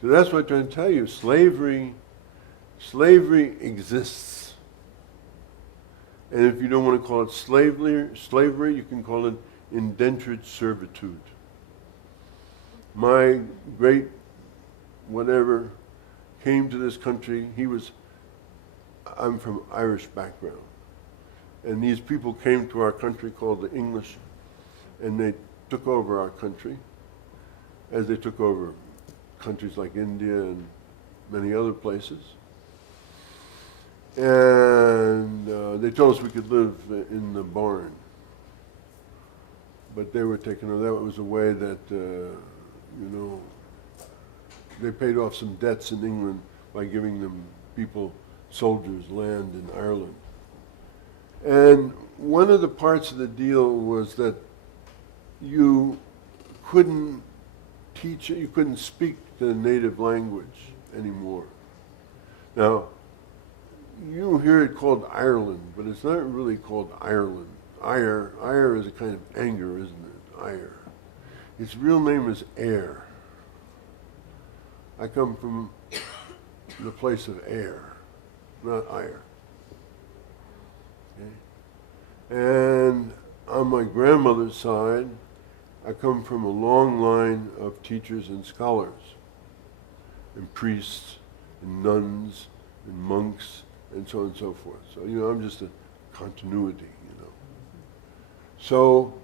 So that's what I'm trying to tell you. Slavery exists. And if you don't want to call it slavery, you can call it indentured servitude. My great whatever came to this country. I'm from Irish background. And these people came to our country called the English, and they took over our country, as they took over countries like India and many other places. And they told us we could live in the barn. But they were taken over. That was a way that, they paid off some debts in England by giving them soldiers, land in Ireland. And one of the parts of the deal was that you couldn't you couldn't speak the native language anymore. Now, you hear it called Ireland, but it's not really called Ireland. Ire is a kind of anger, isn't it? Ire. Its real name is air. I come from the place of air, not ire. Okay? And on my grandmother's side, I come from a long line of teachers and scholars, and priests, and nuns, and monks, and so on and so forth. So, I'm just a continuity, So,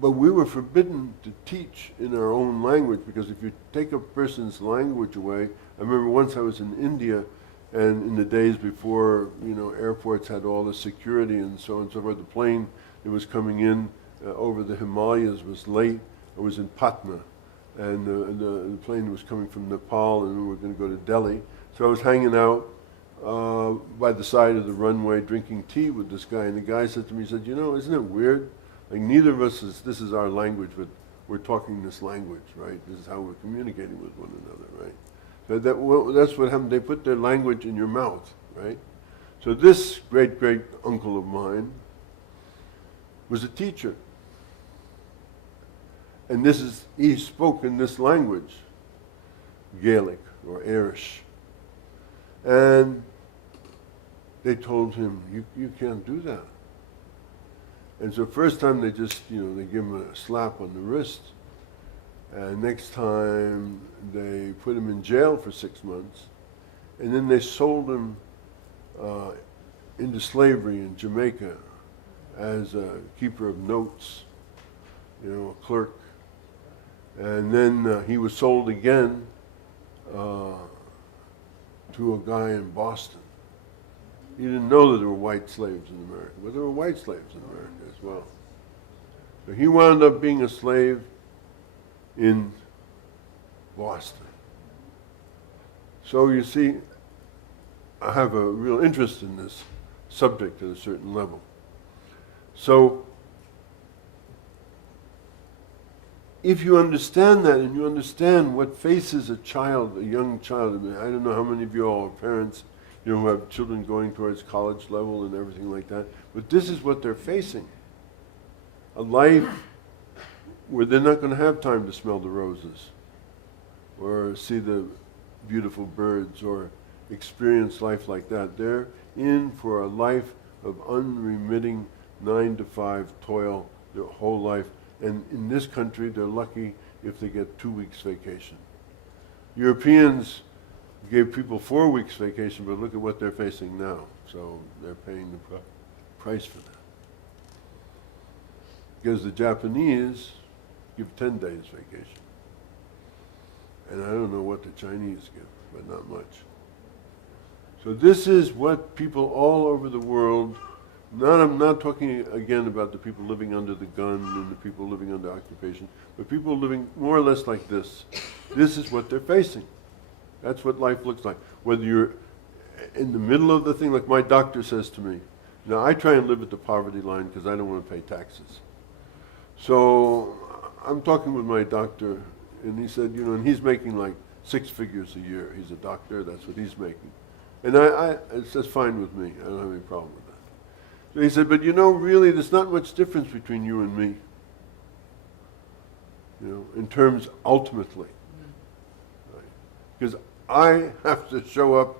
but we were forbidden to teach in our own language, because if you take a person's language away, I remember once I was in India, and in the days before, airports had all the security and so on and so forth, the plane that was coming in over the Himalayas was late. I was in Patna, and the plane was coming from Nepal, and we were going to go to Delhi. So I was hanging out by the side of the runway drinking tea with this guy, and the guy said to me, he said, isn't it weird? Like, neither of us this is our language, but we're talking this language, right? This is how we're communicating with one another, right? So that's what happened. They put their language in your mouth, right? So this great uncle of mine was a teacher. And he spoke in this language, Gaelic or Irish. And they told him, you can't do that. And so first time they just, they give him a slap on the wrist. And next time they put him in jail for 6 months. And then they sold him into slavery in Jamaica as a keeper of notes, a clerk. And then he was sold again to a guy in Boston. He didn't know that there were white slaves in America, but there were white slaves in America as well. So he wound up being a slave in Boston. So you see, I have a real interest in this subject at a certain level. So if you understand that, and you understand what faces a young child, I don't know how many of you all are parents, who have children going towards college level and everything like that, but this is what they're facing. A life where they're not going to have time to smell the roses, or see the beautiful birds, or experience life like that. They're in for a life of unremitting 9-to-5 toil their whole life. And in this country, they're lucky if they get 2 weeks vacation. Europeans gave people 4 weeks vacation, but look at what they're facing now. So they're paying the price for that. Because the Japanese give 10 days vacation. And I don't know what the Chinese give, but not much. So this is what people all over the world, I'm not talking again about the people living under the gun and the people living under occupation, but people living more or less like this. This is what they're facing. That's what life looks like. Whether you're in the middle of the thing, like my doctor says to me, now I try and live at the poverty line because I don't want to pay taxes. So I'm talking with my doctor, and he said, and he's making like 6 figures a year. He's a doctor, that's what he's making. And it's just fine with me. I don't have any problem with that. So he said, but really there's not much difference between you and me. In terms ultimately. because I have to show up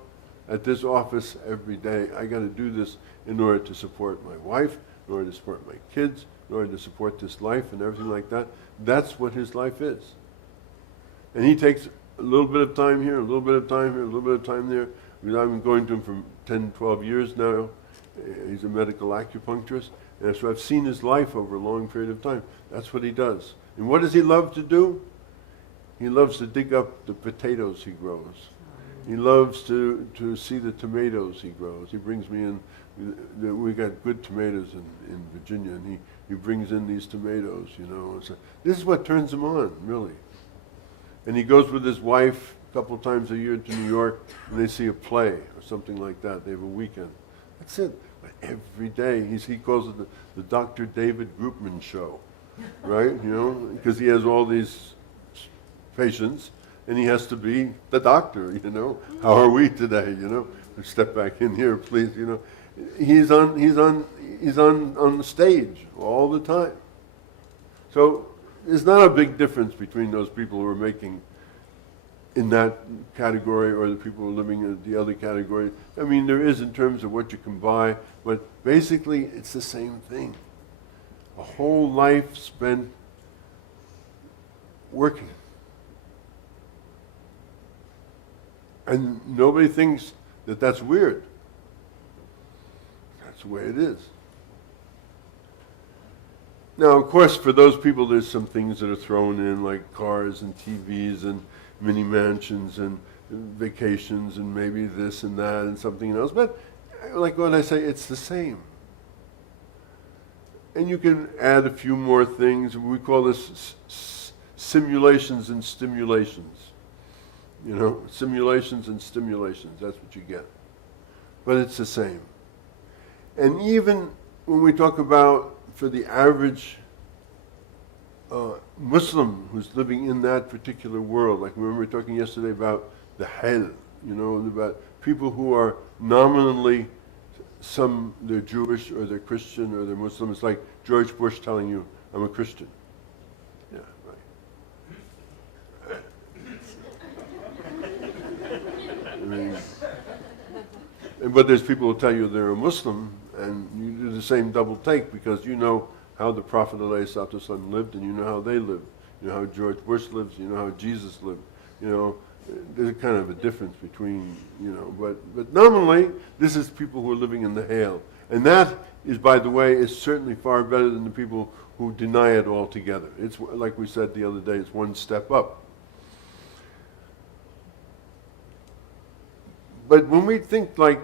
at this office every day. I got to do this in order to support my wife, in order to support my kids, in order to support this life and everything like that. That's what his life is. And he takes a little bit of time here, a little bit of time here, a little bit of time there. Because I've been going to him for 10, 12 years now. He's a medical acupuncturist. And so I've seen his life over a long period of time. That's what he does. And what does he love to do? He loves to dig up the potatoes he grows. He loves to see the tomatoes he grows. He brings me in, we got good tomatoes in Virginia, and he brings in these tomatoes, you know. So this is what turns him on, really. And he goes with his wife a couple of times a year to New York, and they see a play or something like that. They have a weekend. That's it. But every day, he calls it the Dr. David Groupman show, right? You know, because he has all these patients, and he has to be the doctor, you know. How are we today, you know? Step back in here, please, you know. He's on the stage all the time. So there's not a big difference between those people who are making in that category or the people who are living in the other category. I mean, there is in terms of what you can buy, but basically it's the same thing. A whole life spent working. And nobody thinks that that's weird. That's the way it is. Now, of course, for those people, there's some things that are thrown in, like cars and TVs and mini mansions and vacations and maybe this and that and something else. But like what I say, it's the same. And you can add a few more things. We call this simulations and stimulations. You know, simulations and stimulations, that's what you get. But it's the same. And even when we talk about, for the average Muslim who's living in that particular world, like remember we were talking yesterday about the hell, you know, about people who are nominally, they're Jewish or they're Christian or they're Muslim. It's like George Bush telling you, I'm a Christian. Yeah, right. I mean, but there's people who tell you they're a Muslim, and you do the same double take because you know how the Prophet ﷺ lived, and you know how they lived. You know how George Bush lives, you know how Jesus lived. You know, there's kind of a difference between, you know, but nominally, this is people who are living in the Hale. And that is, by the way, is certainly far better than the people who deny it altogether. It's, like we said the other day, it's one step up. But when we think like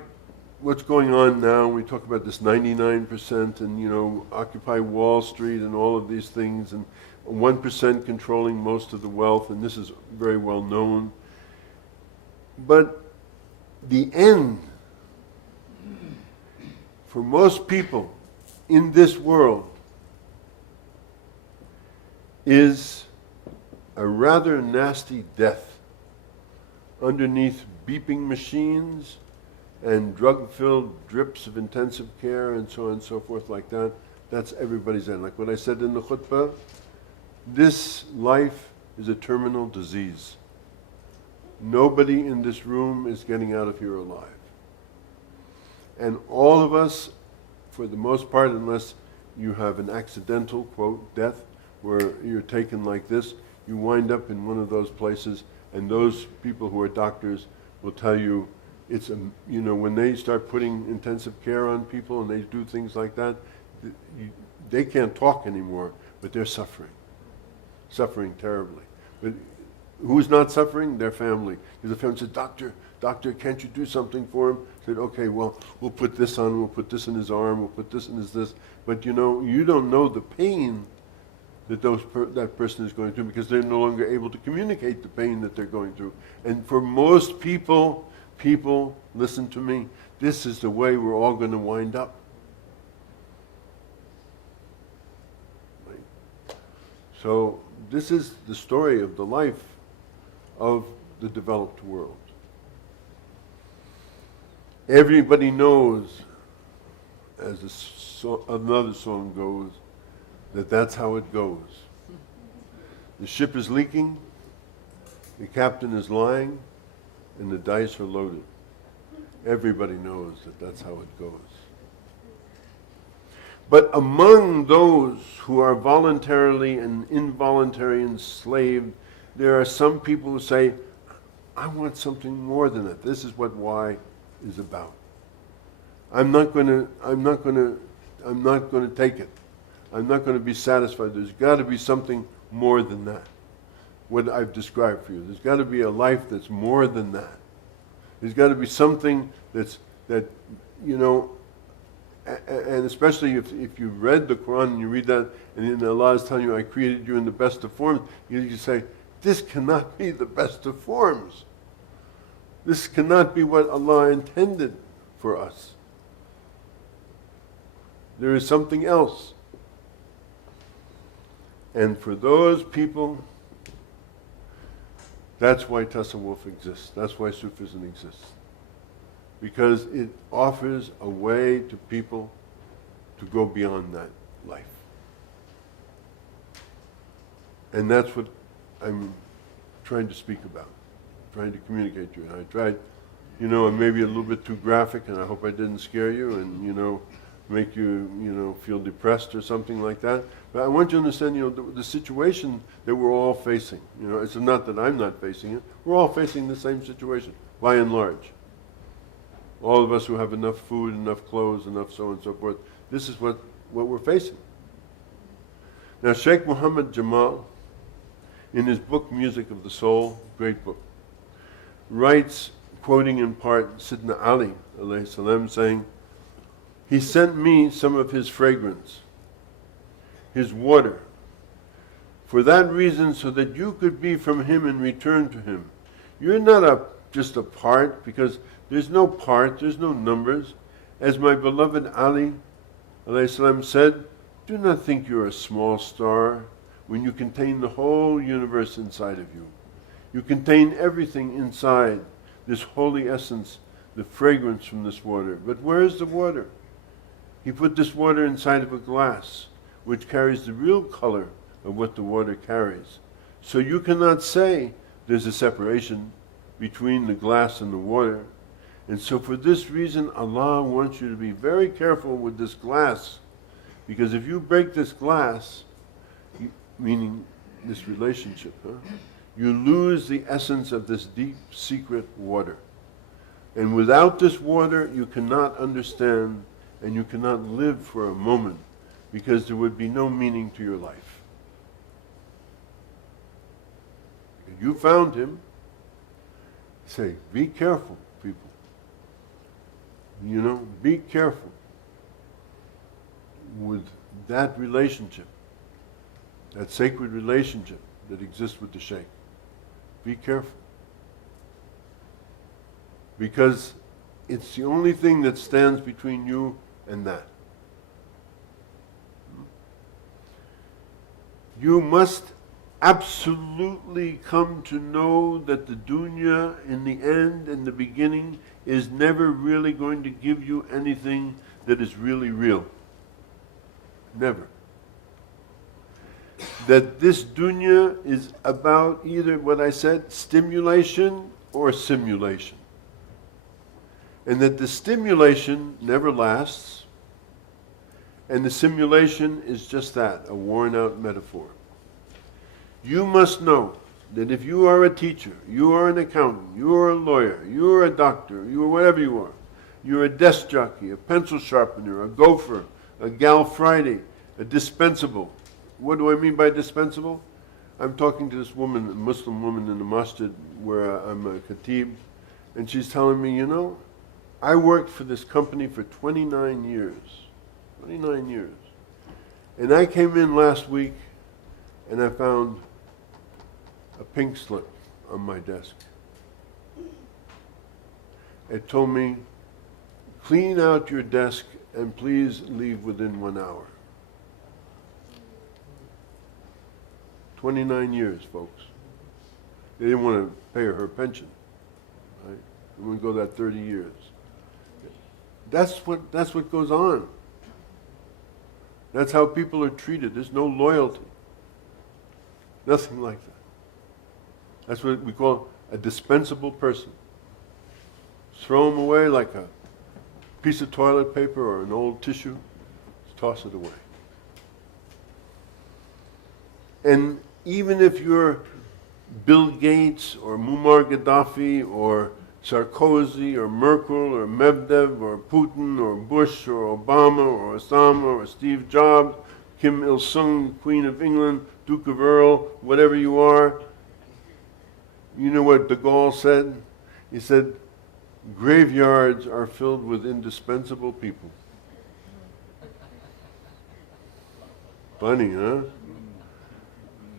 what's going on now, we talk about this 99% and, you know, Occupy Wall Street and all of these things, and 1% controlling most of the wealth, and this is very well known. But the end for most people in this world is a rather nasty death underneath beeping machines and drug-filled drips of intensive care and so on and so forth like that. That's everybody's end. Like what I said in the khutbah, this life is a terminal disease. Nobody in this room is getting out of here alive. And all of us, for the most part, unless you have an accidental, quote, death, where you're taken like this, you wind up in one of those places, and those people who are doctors will tell you, it's a, you know, when they start putting intensive care on people and they do things like that, they can't talk anymore, but they're suffering terribly. But who's not suffering? Their family. Because the family said, doctor, can't you do something for him? I said, okay, well, we'll put this on, we'll put this in his arm, we'll put this in his this. But you know, you don't know the pain that that person is going through because they're no longer able to communicate the pain that they're going through. And for most people, listen to me, this is the way we're all going to wind up. Right? So this is the story of the life of the developed world. Everybody knows, as another song goes, that that's how it goes. The ship is leaking, the captain is lying, and the dice are loaded. Everybody knows that that's how it goes. But among those who are voluntarily and involuntarily enslaved, there are some people who say, I want something more than that. This is what Y is about. I'm not going to take it. I'm not going to be satisfied. There's got to be something more than that. What I've described for you. There's got to be a life that's more than that. There's got to be something that and especially if you read the Quran and you read that, and then Allah is telling you, I created you in the best of forms, you say, this cannot be the best of forms. This cannot be what Allah intended for us. There is something else. And for those people, that's why Tasawwuf exists. That's why Sufism exists. Because it offers a way to people to go beyond that life. And that's what I'm trying to speak about, trying to communicate to you. And I tried, maybe a little bit too graphic, and I hope I didn't scare you and, make you, feel depressed or something like that. But I want you to understand, the situation that we're all facing. It's not that I'm not facing it. We're all facing the same situation, by and large. All of us who have enough food, enough clothes, enough so on and so forth. This is what we're facing. Now, Sheikh Muhammad Jamal, in his book Music of the Soul, great book, writes, quoting in part Sidna Ali alayhi salam, saying, he sent me some of his fragrance, his water, for that reason, so that you could be from him and return to him. You're not just a part, because there's no part, there's no numbers. As my beloved Ali alayhi salam said, do not think you're a small star when you contain the whole universe inside of you. You contain everything inside, this holy essence, the fragrance from this water. But where is the water? He put this water inside of a glass, which carries the real color of what the water carries. So you cannot say there's a separation between the glass and the water. And so for this reason, Allah wants you to be very careful with this glass. Because if you break this glass, meaning this relationship, you lose the essence of this deep, secret water. And without this water, you cannot understand and you cannot live for a moment, because there would be no meaning to your life. You found him. Say, be careful, people. Be careful with that relationship, that sacred relationship that exists with the Shaykh. Be careful. Because it's the only thing that stands between you and that. You must absolutely come to know that the dunya in the end and the beginning is never really going to give you anything that is really real. Never. That this dunya is about either what I said, stimulation or simulation. And that the stimulation never lasts, and the simulation is just that, a worn out metaphor. You must know that if you are a teacher, you are an accountant, you are a lawyer, you are a doctor, you are whatever you are, you're a desk jockey, a pencil sharpener, a gopher, a Gal Friday, a dispensable. What do I mean by dispensable? I'm talking to this woman, a Muslim woman in the masjid where I'm a khatib, and she's telling me, I worked for this company for 29 years. 29 years. And I came in last week and I found a pink slip on my desk. It told me, clean out your desk and please leave within 1 hour. 29 years, folks. They didn't want to pay her pension. Right? They wouldn't go that 30 years. That's what goes on. That's how people are treated. There's no loyalty. Nothing like that. That's what we call a dispensable person. throw them away like a piece of toilet paper or an old tissue. Just toss it away. And even if you're Bill Gates or Muammar Gaddafi or Sarkozy or Merkel or Medvedev or Putin or Bush or Obama or Osama or Steve Jobs, Kim Il-sung, Queen of England, Duke of Earl, whatever you are, you know what de Gaulle said? He said, graveyards are filled with indispensable people. Funny, huh?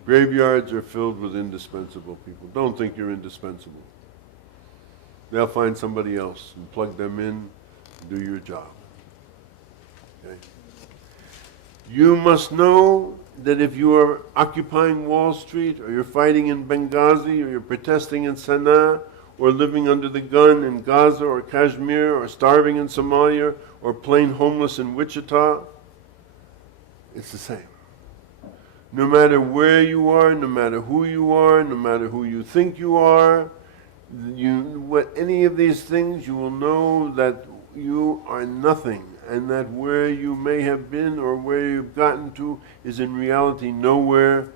Graveyards are filled with indispensable people. Don't think you're indispensable. They'll find somebody else and plug them in and do your job. Okay? You must know that if you are occupying Wall Street, or you're fighting in Benghazi, or you're protesting in Sana'a, or living under the gun in Gaza or Kashmir, or starving in Somalia, or plain homeless in Wichita, it's the same. No matter where you are, no matter who you are, no matter who you think you are, any of these things, you will know that you are nothing, and that where you may have been or where you've gotten to is in reality nowhere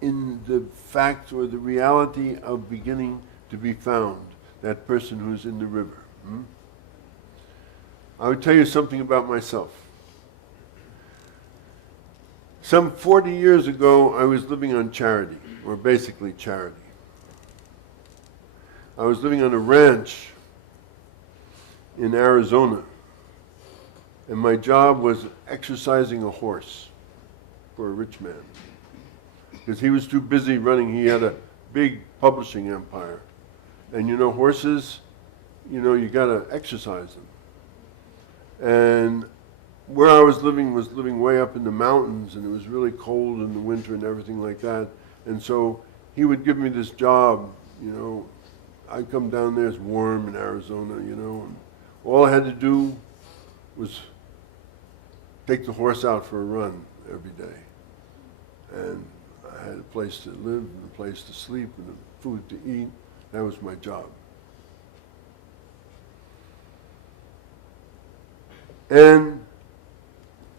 in the fact or the reality of beginning to be found, that person who's in the river. I would tell you something about myself. Some 40 years ago, I was living on charity, or basically charity. I was living on a ranch in Arizona, and my job was exercising a horse for a rich man, because he was too busy running. He had a big publishing empire, and you know, horses, you know, you got to exercise them. And where I was living way up in the mountains, and it was really cold in the winter and everything like that. And so he would give me this job, you know. I'd come down there, it's warm in Arizona, you know, and all I had to do was take the horse out for a run every day. And I had a place to live, and a place to sleep, and food to eat. That was my job. And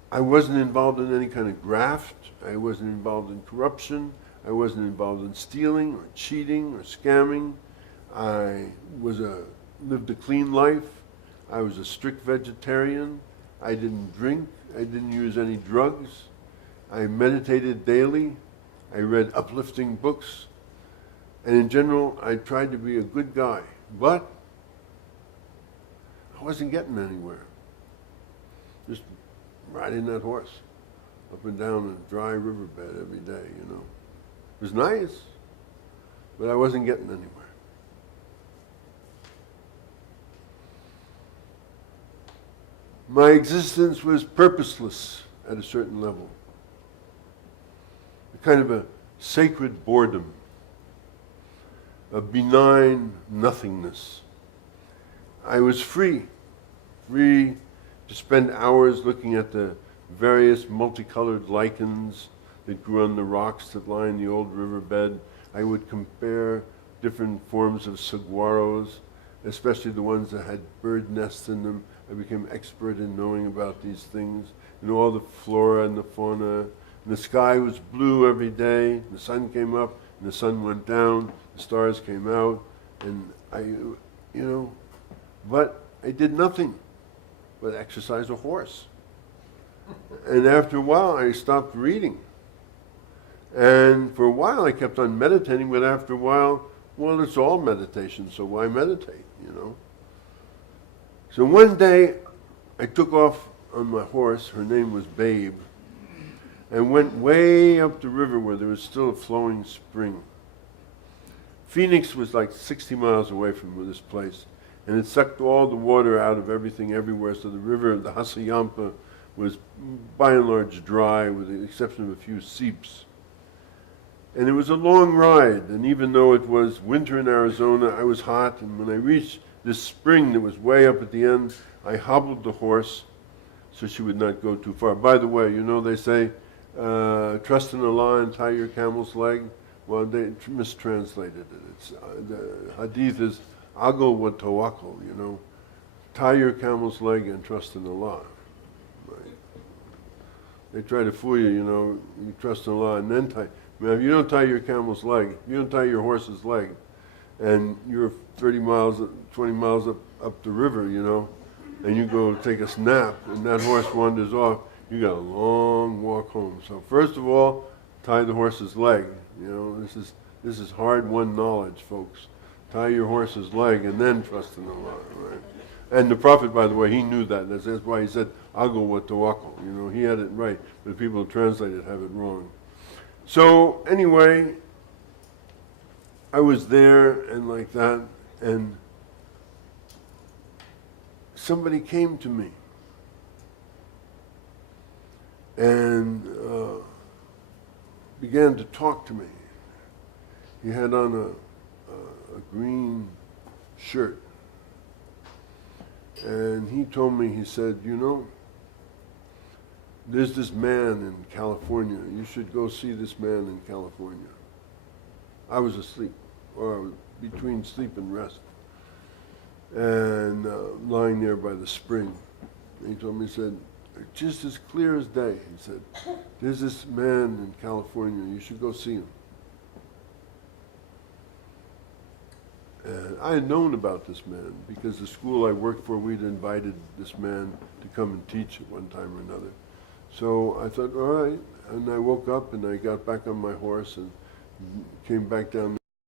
I wasn't involved in any kind of graft. I wasn't involved in corruption. I wasn't involved in stealing or cheating or scamming. I lived a clean life. I was a strict vegetarian. I didn't drink. I didn't use any drugs. I meditated daily. I read uplifting books. And in general, I tried to be a good guy. But I wasn't getting anywhere. Just riding that horse up and down a dry riverbed every day, you know. It was nice, but I wasn't getting anywhere. My existence was purposeless at a certain level. A kind of a sacred boredom, a benign nothingness. I was free to spend hours looking at the various multicolored lichens that grew on the rocks that line the old riverbed. I would compare different forms of saguaros, especially the ones that had bird nests in them. I became expert in knowing about these things, and all the flora and the fauna. And the sky was blue every day. The sun came up, and the sun went down. The stars came out, and but I did nothing but exercise a horse. And after a while, I stopped reading. And for a while, I kept on meditating, but after a while, well, it's all meditation, so why meditate, you know? So one day, I took off on my horse, her name was Babe, and went way up the river where there was still a flowing spring. Phoenix was like 60 miles away from this place, and it sucked all the water out of everything everywhere, so the river, the Hasayampa, was by and large dry, with the exception of a few seeps. And it was a long ride, and even though it was winter in Arizona, I was hot, and when I reached this spring that was way up at the end, I hobbled the horse so she would not go too far. By the way, you know, they say, trust in Allah and tie your camel's leg. Well, they mistranslated it. It's, the hadith is, Ago wa tawakkul, you know. Tie your camel's leg and trust in Allah. Right? They try to fool you, you know, you trust in Allah and then tie. Man, if you don't tie your camel's leg, if you don't tie your horse's leg, and you're 30 miles, 20 miles up the river, you know, and you go take a snap and that horse wanders off, you got a long walk home. So first of all, tie the horse's leg. You know, this is hard-won knowledge, folks. Tie your horse's leg and then trust in Allah, right? And the Prophet, by the way, he knew that. That's why he said, Ago wa tawakkul. You know, he had it right, but the people who translate it have it wrong. So anyway, I was there and like that, and somebody came to me and began to talk to me. He had on a green shirt. And he told me, he said, you know, there's this man in California. You should go see this man in California. I was asleep, or I was between sleep and rest, and lying there by the spring. And he told me, he said, just as clear as day, he said, there's this man in California. You should go see him. And I had known about this man because the school I worked for, we'd invited this man to come and teach at one time or another. So I thought, all right. And I woke up and I got back on my horse and came back down